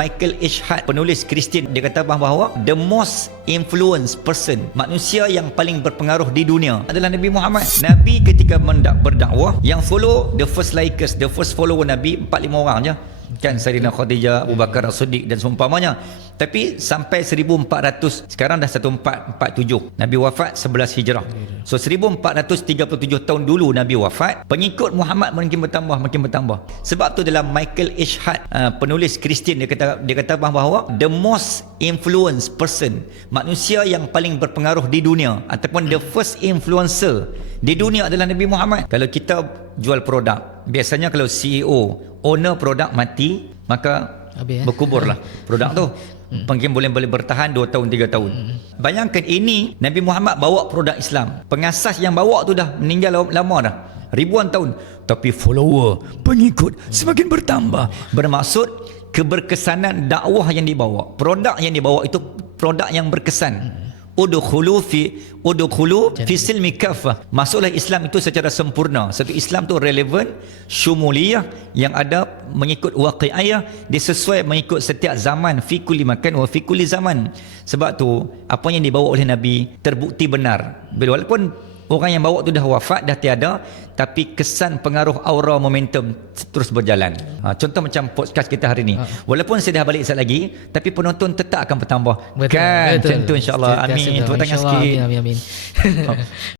Michael H. Hart, penulis Kristian. Dia kata bahawa the most influence person, manusia yang paling berpengaruh di dunia adalah Nabi Muhammad. Nabi ketika berdakwah, yang follow, the first likers, the first follower Nabi 4-5 orang je kan, Sayyidina Khadijah, Abu Bakar As-Siddiq dan seumpamanya. Tapi sampai 1400, sekarang dah 1447, Nabi wafat 11 Hijrah. So 1437 tahun dulu Nabi wafat, pengikut Muhammad makin bertambah. Sebab tu dalam Michael H. Hart, penulis Kristian, dia kata bahawa the most influence person, manusia yang paling berpengaruh di dunia ataupun the first influencer di dunia adalah Nabi Muhammad. Kalau kita jual produk, biasanya kalau CEO, owner produk mati, maka berkuburlah produk tu. Mungkin boleh bertahan 2 tahun 3 tahun. Bayangkan ini Nabi Muhammad bawa produk Islam, pengasas yang bawa tu dah meninggal lama dah, ribuan tahun, tapi follower, pengikut semakin bertambah. Bermaksud keberkesanan dakwah yang dibawa, produk yang dibawa itu produk yang berkesan. Udkhulu fi silmi kafah. Masuklah Islam itu secara sempurna. Satu Islam tu relevan, syumuliyah, yang ada mengikut waqi'iyah, dia sesuai mengikut setiap zaman, fi kulli makan wa fi kulli zaman. Sebab tu apa yang dibawa oleh Nabi terbukti benar. Walaupun orang yang bawa tu dah wafat, dah tiada, tapi kesan, pengaruh, aura, momentum terus berjalan. Contoh macam podcast kita hari ni. Walaupun saya dah balik sekejap lagi, tapi penonton tetap akan bertambah. Betul, kan? betul. Macam tu insyaAllah. Amin. Tepuk tangan sikit. Amin.